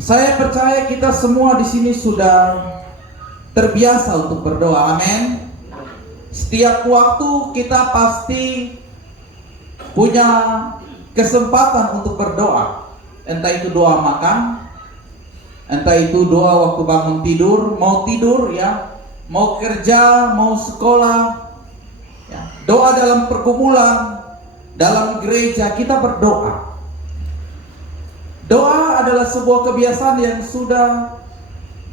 Saya percaya kita semua di sini sudah terbiasa untuk berdoa. Amin. Setiap waktu kita pasti punya kesempatan untuk berdoa. Entah itu doa makan, entah itu doa waktu bangun tidur, ya, mau kerja, mau sekolah, ya. Doa dalam pergumulan, dalam gereja kita berdoa. Doa adalah sebuah kebiasaan yang sudah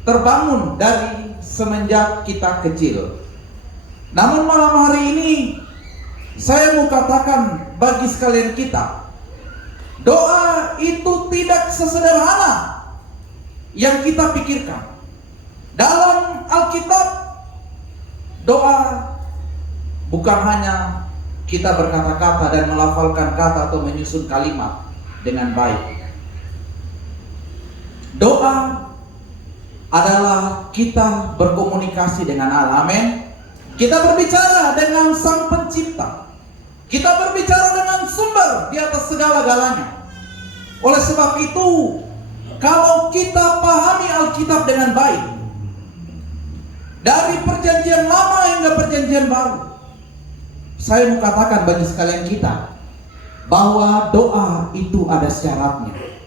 terbangun dari semenjak kita kecil. Namun malam hari ini saya mau katakan bagi sekalian kita, doa itu tidak sesederhana yang kita pikirkan. Dalam Alkitab, doa bukan hanya kita berkata-kata dan melafalkan kata atau menyusun kalimat dengan baik. Doa adalah kita berkomunikasi dengan Allah. Amin. Kita berbicara dengan Sang Pencipta. Kita berbicara dengan sumber di atas segala-galanya. Oleh sebab itu, kalau kita pahami Alkitab dengan baik, dari perjanjian lama hingga perjanjian baru, saya mau katakan bagi sekalian kita bahwa doa itu ada syaratnya.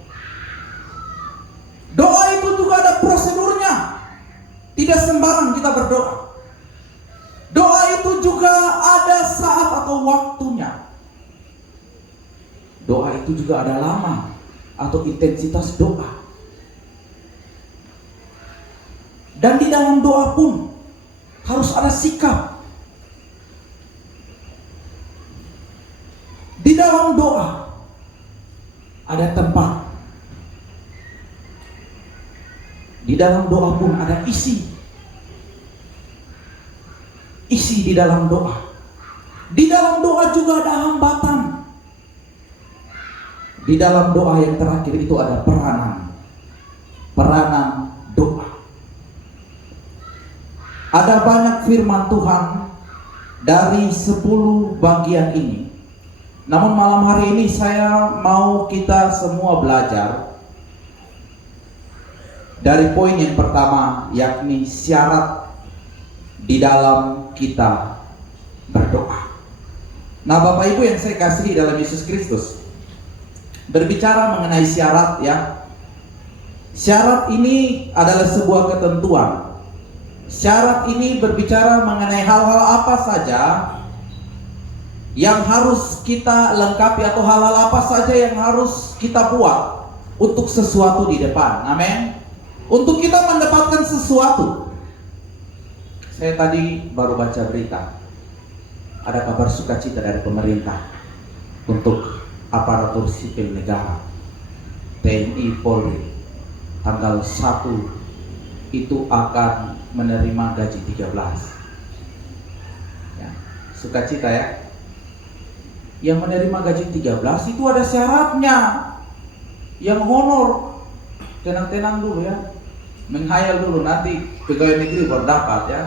Doa itu juga ada prosedurnya. Tidak sembarang kita berdoa. Doa itu juga ada saat atau waktunya. Doa itu juga ada lama atau intensitas doa. Dan di dalam doa pun harus ada sikap. Di dalam doa ada tempat. Di dalam doa pun ada isi. Isi di dalam doa. Di dalam doa juga ada hambatan. Di dalam doa yang terakhir itu ada peranan. Peranan doa. Ada banyak firman Tuhan dari 10 bagian ini. Namun malam hari ini saya mau kita semua belajar dari poin yang pertama, yakni syarat di dalam kita berdoa. Nah, Bapak Ibu yang saya kasihi dalam Yesus Kristus, berbicara mengenai syarat, ya. Syarat ini adalah sebuah ketentuan. Syarat ini berbicara mengenai hal-hal apa saja yang harus kita lengkapi atau hal-hal apa saja yang harus kita buat untuk sesuatu di depan. Amin. Untuk kita mendapatkan sesuatu. Saya tadi baru baca berita, ada kabar sukacita dari pemerintah untuk aparatur sipil negara, TNI, Polri, tanggal 1 itu akan menerima gaji 13. Ya, sukacita ya. Yang menerima gaji 13 itu ada syaratnya. Yang honor, tenang-tenang dulu ya, menghayal dulu, nanti pegawai negeri baru dapat ya.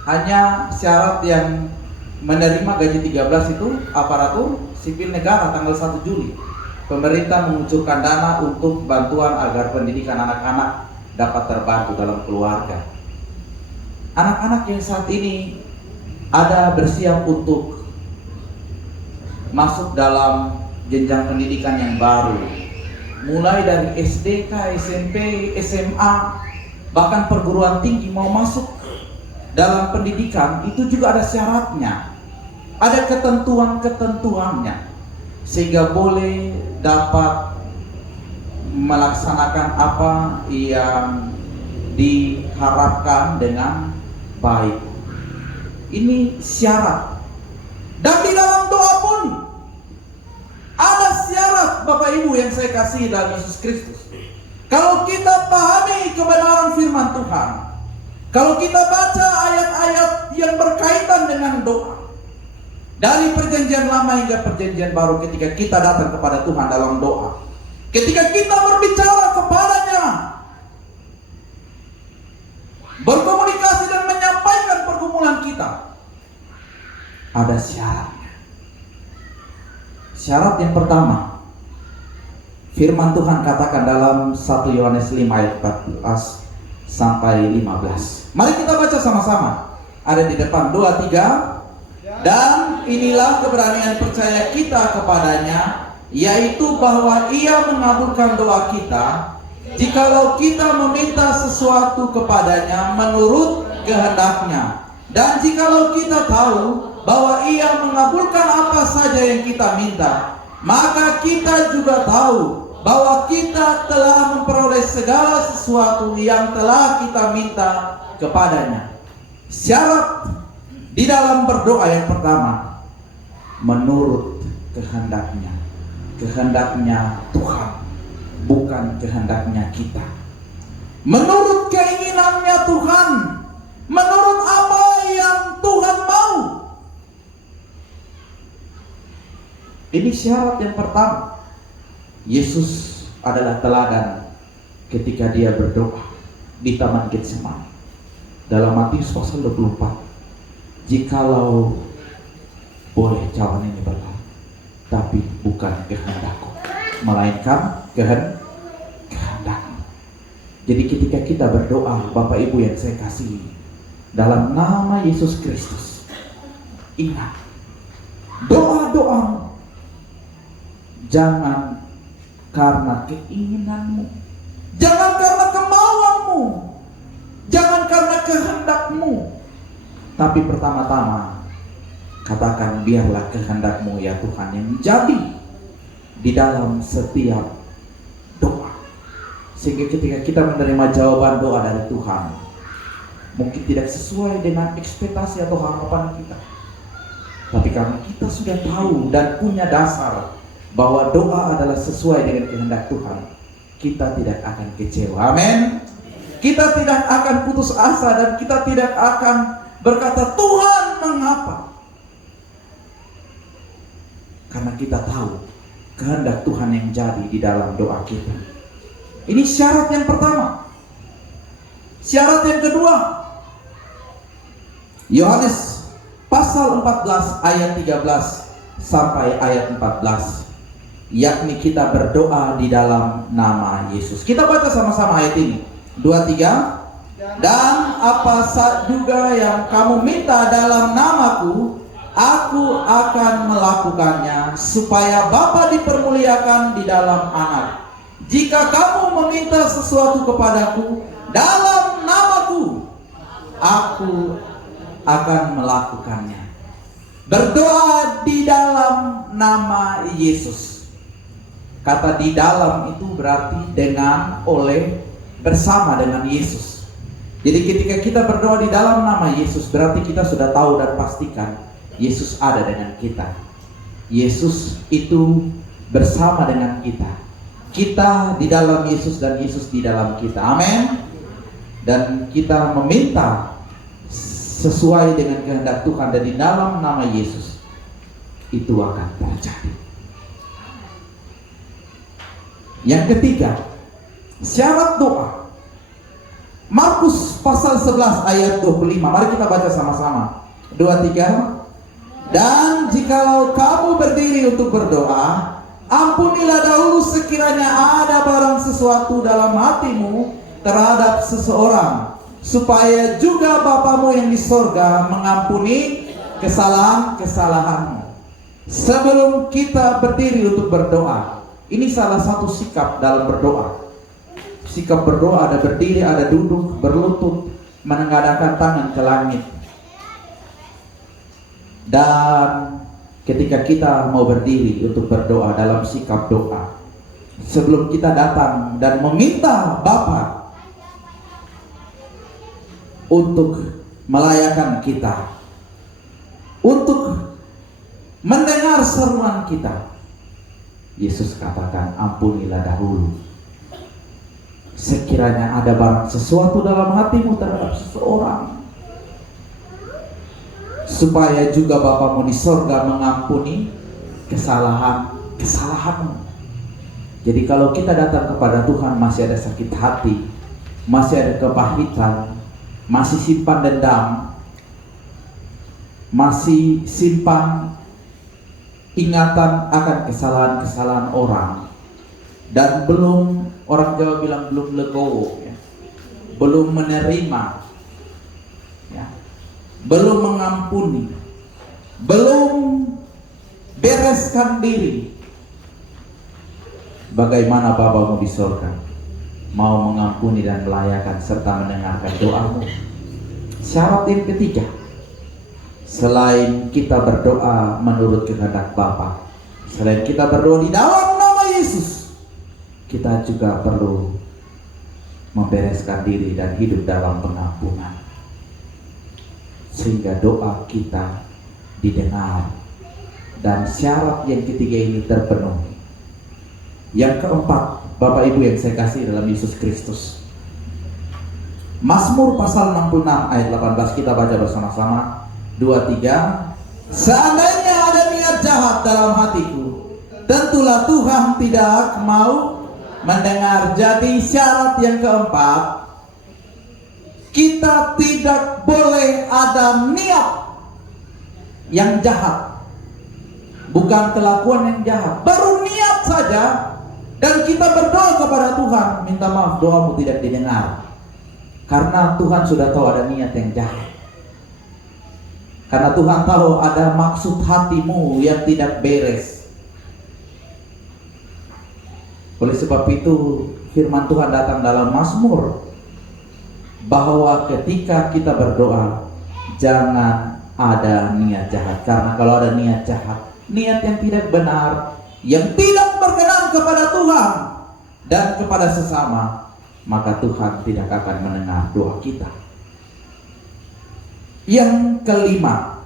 Hanya syarat yang menerima gaji 13 itu aparatur sipil negara tanggal 1 Juli. Pemerintah mengucurkan dana untuk bantuan agar pendidikan anak-anak dapat terbantu dalam keluarga. Anak-anak yang saat ini ada bersiap untuk masuk dalam jenjang pendidikan yang baru, mulai dari SDK, SMP, SMA, bahkan perguruan tinggi mau masuk dalam pendidikan, itu juga ada syaratnya, ada ketentuan-ketentuannya, sehingga boleh dapat melaksanakan apa yang diharapkan dengan baik. Ini syarat. Dan di dalam doa pun ada syarat, Bapak Ibu yang saya kasihi dalam Yesus Kristus. Kalau kita pahami kebenaran firman Tuhan, kalau kita baca ayat-ayat yang berkaitan dengan doa, dari perjanjian lama hingga perjanjian baru, ketika kita datang kepada Tuhan dalam doa, ketika kita berbicara kepadanya, berkomunikasi dan menyampaikan pergumulan kita, ada syaratnya. Syarat yang pertama, Firman Tuhan katakan dalam 1 Yohanes 5 ayat 14 sampai 15. Mari kita baca sama-sama. Ada di depan 2, 3. Dan inilah keberanian percaya kita kepadanya, yaitu bahwa Ia mengabulkan doa kita jikalau kita meminta sesuatu kepadanya menurut kehendaknya. Dan jikalau kita tahu bahwa Ia mengabulkan apa saja yang kita minta, maka kita juga tahu bahwa kita telah memperoleh segala sesuatu yang telah kita minta kepadanya. Syarat di dalam berdoa yang pertama, menurut kehendaknya. Kehendaknya Tuhan, bukan kehendaknya kita. Menurut keinginannya Tuhan, menurut apa yang Tuhan mau. Ini syarat yang pertama. Yesus adalah teladan ketika dia berdoa di Taman Getsemani. Dalam Matius pasal 24. Jikalau boleh cawan ini berlalu, tapi bukan kehendakku, melainkan kehendakmu. Jadi ketika kita berdoa, Bapak Ibu yang saya kasihi, dalam nama Yesus Kristus, ingat, doa-doamu jangan karena keinginanmu, jangan karena kemauanmu, jangan karena kehendakmu, tapi pertama-tama katakan, biarlah kehendakmu ya Tuhan yang jadi di dalam setiap doa. Sehingga ketika kita menerima jawaban doa dari Tuhan, mungkin tidak sesuai dengan ekspektasi atau harapan kita, tapi karena kita sudah tahu dan punya dasar bahwa doa adalah sesuai dengan kehendak Tuhan, kita tidak akan kecewa. Amin. Kita tidak akan putus asa dan kita tidak akan berkata, Tuhan mengapa? Karena kita tahu kehendak Tuhan yang jadi di dalam doa kita. Ini syarat yang pertama. Syarat yang kedua, Yohanes pasal 14 ayat 13 sampai ayat 14, yakni kita berdoa di dalam nama Yesus. Kita baca sama-sama ayat ini. 2, 3. Dan apa juga yang kamu minta dalam namaku, aku akan melakukannya, supaya Bapa dipermuliakan di dalam Anak. Jika kamu meminta sesuatu kepadaku dalam namaku, aku akan melakukannya. Berdoa di dalam nama Yesus. Kata di dalam itu berarti dengan, oleh, bersama dengan Yesus. Jadi ketika kita berdoa di dalam nama Yesus, berarti kita sudah tahu dan pastikan Yesus ada dengan kita. Yesus itu bersama dengan kita. Kita di dalam Yesus dan Yesus di dalam kita. Amin. Dan kita meminta sesuai dengan kehendak Tuhan dan di dalam nama Yesus, itu akan terjadi. Yang ketiga, syarat doa. Markus pasal 11 ayat 25. Mari kita baca sama-sama. 2, 3. Dan jikalau kamu berdiri untuk berdoa, ampunilah dahulu sekiranya ada barang sesuatu dalam hatimu terhadap seseorang, supaya juga Bapamu yang di sorga mengampuni kesalahan-kesalahanmu. Sebelum kita berdiri untuk berdoa, ini salah satu sikap dalam berdoa. Sikap berdoa ada berdiri, ada duduk, berlutut, menengadahkan tangan ke langit. Dan ketika kita mau berdiri untuk berdoa dalam sikap doa, sebelum kita datang dan meminta Bapa untuk melayakkan kita, untuk mendengar seruan kita, Yesus katakan, ampunilah dahulu sekiranya ada barang sesuatu dalam hatimu terhadap seseorang, supaya juga Bapamu di sorga mengampuni kesalahanmu. Jadi kalau kita datang kepada Tuhan masih ada sakit hati, masih ada kepahitan, masih simpan dendam, masih simpan ingatan akan kesalahan-kesalahan orang, dan belum, orang Jawa bilang belum legowo, ya, belum menerima, ya, belum mengampuni, belum bereskan diri, bagaimana Bapamu di surga mau mengampuni dan melayakan serta mendengarkan doamu? Syarat yang ketiga, selain kita berdoa menurut kehendak Bapa, selain kita berdoa di dalam nama Yesus, kita juga perlu membereskan diri dan hidup dalam pengampunan, sehingga doa kita didengar. Dan syarat yang ketiga ini terpenuhi. Yang keempat, Bapak Ibu yang saya kasih dalam Yesus Kristus, Mazmur pasal 66 ayat 18, kita baca bersama-sama. 2, 3. Seandainya ada niat jahat dalam hatiku, tentulah Tuhan tidak mau mendengar. Jadi syarat yang keempat, kita tidak boleh ada niat yang jahat, bukan kelakuan yang jahat, baru niat saja dan kita berdoa kepada Tuhan, minta maaf doamu tidak didengar, karena Tuhan sudah tahu ada niat yang jahat, karena Tuhan tahu ada maksud hatimu yang tidak beres. Oleh sebab itu firman Tuhan datang dalam Mazmur bahwa ketika kita berdoa jangan ada niat jahat, karena kalau ada niat jahat, niat yang tidak benar, yang tidak berkenan kepada Tuhan dan kepada sesama, maka Tuhan tidak akan mendengar doa kita. Yang kelima,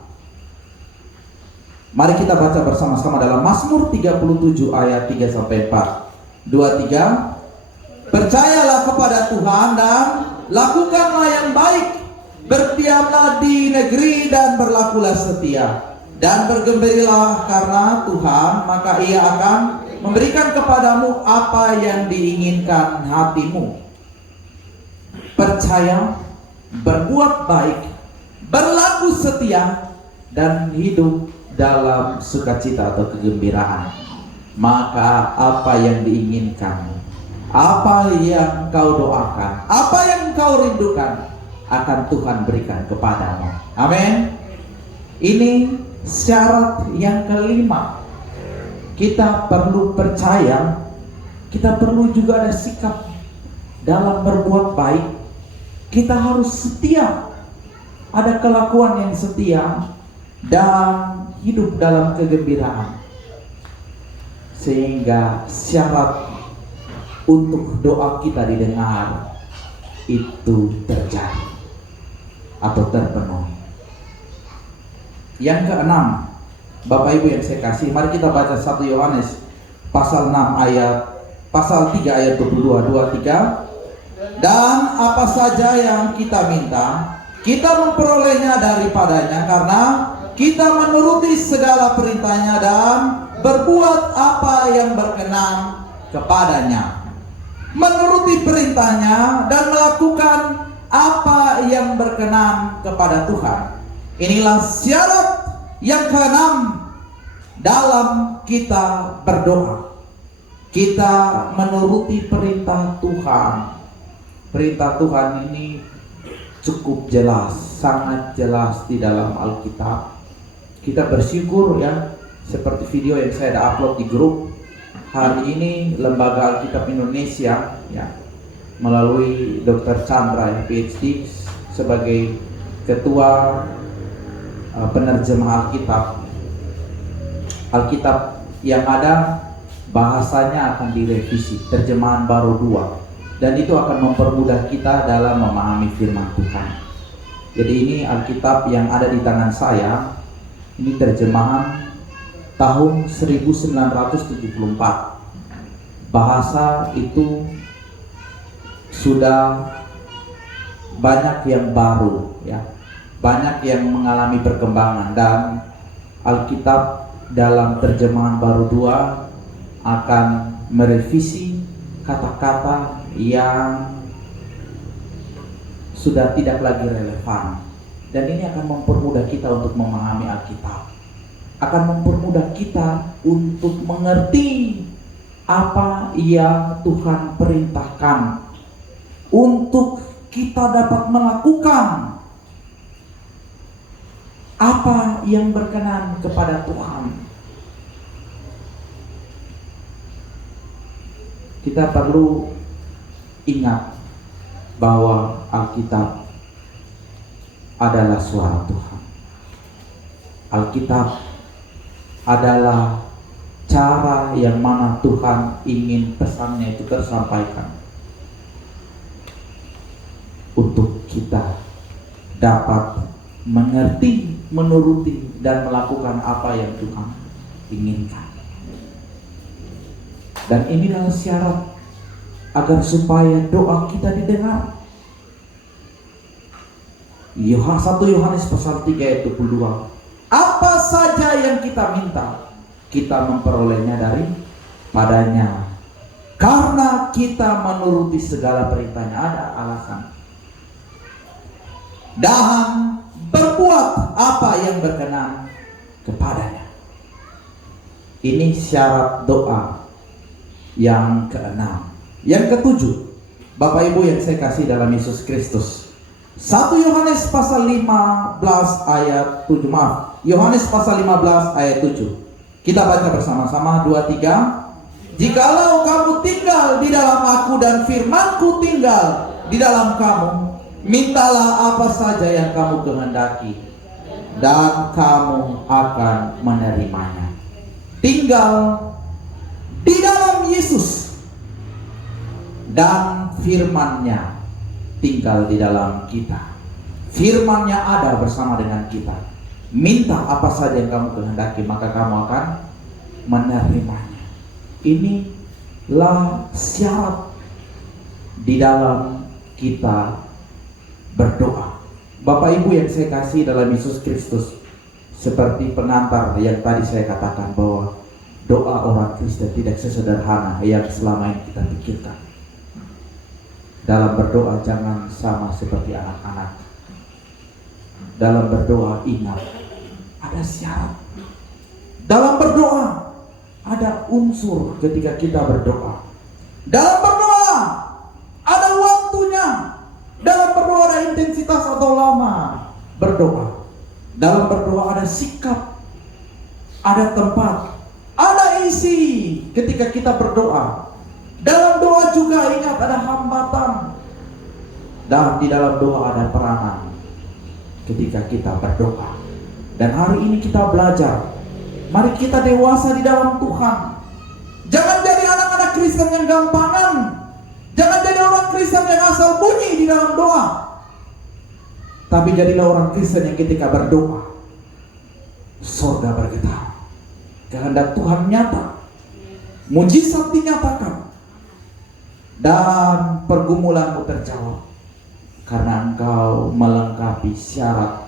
mari kita baca bersama-sama dalam Mazmur 37 ayat 3-4. 2, 3. Percayalah kepada Tuhan dan lakukanlah yang baik, berdiamlah di negeri dan berlakulah setia, dan bergembiralah karena Tuhan, maka Ia akan memberikan kepadamu apa yang diinginkan hatimu. Percaya, berbuat baik, berlaku setia, dan hidup dalam sukacita atau kegembiraan, maka apa yang diinginkan, apa yang kau doakan, apa yang kau rindukan, akan Tuhan berikan kepadamu. Amin. Ini syarat yang kelima. Kita perlu percaya, kita perlu juga ada sikap dalam berbuat baik. Kita harus setia, ada kelakuan yang setia, dan hidup dalam kegembiraan, sehingga syarat untuk doa kita didengar itu terjadi atau terpenuhi. Yang keenam, Bapak Ibu yang saya kasih, mari kita baca 1 Yohanes pasal 6 ayat pasal 3 ayat 22, 23. Dan apa saja yang kita minta, kita memperolehnya daripadanya, karena kita menuruti segala perintahnya dan berbuat apa yang berkenan kepadanya. Menuruti perintahnya dan melakukan apa yang berkenan kepada Tuhan. Inilah syarat yang keenam dalam kita berdoa. Kita menuruti perintah Tuhan. Perintah Tuhan ini cukup jelas, sangat jelas di dalam Alkitab. Kita bersyukur ya, seperti video yang saya ada upload di grup. Hari ini Lembaga Alkitab Indonesia ya, melalui Dr. Chandra PhD sebagai ketua penerjemah Alkitab yang ada bahasanya akan direvisi, terjemahan baru 2, dan itu akan mempermudah kita dalam memahami firman Tuhan. Jadi ini Alkitab yang ada di tangan saya, ini terjemahan tahun 1974. Bahasa itu sudah banyak yang baru ya, banyak yang mengalami perkembangan, dan Alkitab dalam terjemahan baru 2 akan merevisi kata-kata yang sudah tidak lagi relevan, dan ini akan mempermudah kita untuk memahami Alkitab, akan mempermudah kita untuk mengerti apa yang Tuhan perintahkan untuk kita dapat melakukan apa yang berkenan kepada Tuhan. Kita perlu ingat bahwa Alkitab adalah suara Tuhan. Alkitab adalah cara yang mana Tuhan ingin pesannya itu tersampaikan untuk kita dapat mengerti, menuruti, dan melakukan apa yang Tuhan inginkan. Dan inilah syarat agar supaya doa kita didengar. 1 Yohanes pasal 3 ayat 22. Apa saja yang kita minta, kita memperolehnya daripadanya, karena kita menuruti segala perintahnya. Ada alasan. Dan berbuat apa yang berkenan kepadanya. Ini syarat doa yang keenam. Yang ketujuh, Bapak Ibu yang saya kasih dalam Yesus Kristus, 1 Yohanes pasal 15 ayat 7. Yohanes pasal 15 ayat 7. Kita baca bersama-sama, 2, 3. Jikalau kamu tinggal di dalam aku dan firmanku tinggal di dalam kamu, mintalah apa saja yang kamu kehendaki, dan kamu akan menerimanya. Tinggal di dalam Yesus, dan firman-Nya tinggal di dalam kita. Firman-Nya ada bersama dengan kita. Minta apa saja yang kamu kehendaki, maka kamu akan menerimanya. Inilah syarat di dalam kita berdoa. Bapak Ibu yang saya kasih dalam Yesus Kristus, seperti pengantar yang tadi saya katakan bahwa doa orang Kristen tidak sesederhana yang selama ini kita pikirkan. Dalam berdoa jangan sama seperti anak-anak. Dalam berdoa ingat, ada syarat. Dalam berdoa ada unsur ketika kita berdoa. Dalam berdoa ada waktunya. Dalam berdoa ada intensitas atau lama berdoa. Dalam berdoa ada sikap, ada tempat, ada isi ketika kita berdoa. Dalam doa juga ingat ada hambatan. Dan di dalam doa ada peranan ketika kita berdoa. Dan hari ini kita belajar, mari kita dewasa di dalam Tuhan. Jangan jadi anak-anak Kristen yang gampangan. Jangan jadi orang Kristen yang asal bunyi di dalam doa. Tapi jadilah orang Kristen yang ketika berdoa, surga bergetar, kehendak Tuhan nyata, mujizat dinyatakan, dan pergumulanmu terjawab, karena engkau melengkapi syarat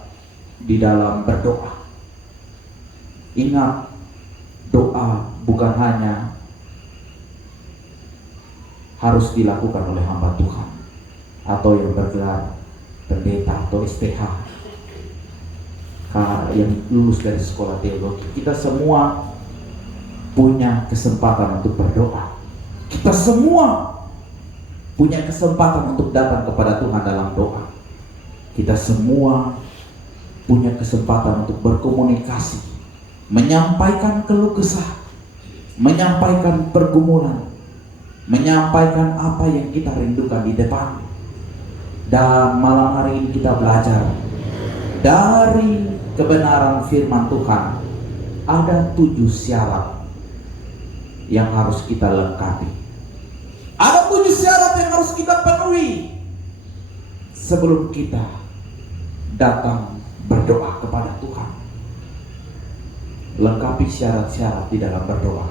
di dalam berdoa. Ingat, doa bukan hanya harus dilakukan oleh hamba Tuhan atau yang bergelar pendeta atau STH yang lulus dari sekolah teologi. Kita semua punya kesempatan untuk berdoa. Kita semua punya kesempatan untuk datang kepada Tuhan dalam doa. Kita semua punya kesempatan untuk berkomunikasi, menyampaikan keluh kesah, menyampaikan pergumulan, menyampaikan apa yang kita rindukan di depan. Dan malam hari ini kita belajar dari kebenaran firman Tuhan. Ada 7 syarat yang harus kita lengkapi. Ada 7 syarat yang harus kita penuhi sebelum kita datang berdoa kepada Tuhan. Lengkapi syarat-syarat di dalam berdoa,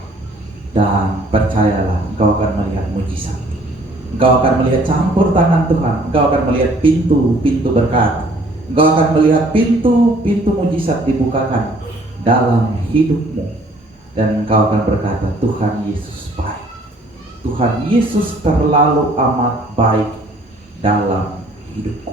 dan percayalah, engkau akan melihat mujizat. Engkau akan melihat campur tangan Tuhan. Engkau akan melihat pintu-pintu berkat. Engkau akan melihat pintu-pintu mujizat dibukakan dalam hidupmu. Dan engkau akan berkata, Tuhan Yesus baik. Tuhan Yesus terlalu amat baik dalam hidupku.